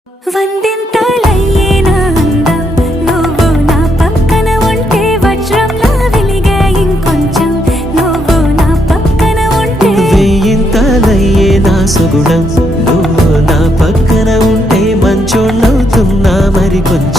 వందింతలయ్యేనా అందం నువ్వు నా పక్కన ఉంటే వజ్రంలా వెలిగే ఇంకొంచెం నువ్వు నా పక్కన ఉంటే వేయింతలయ్యేనా సుగుణం నువ్వు నా పక్కన ఉంటే మంచోళ్ళవుతున్నా మరి కొంచెం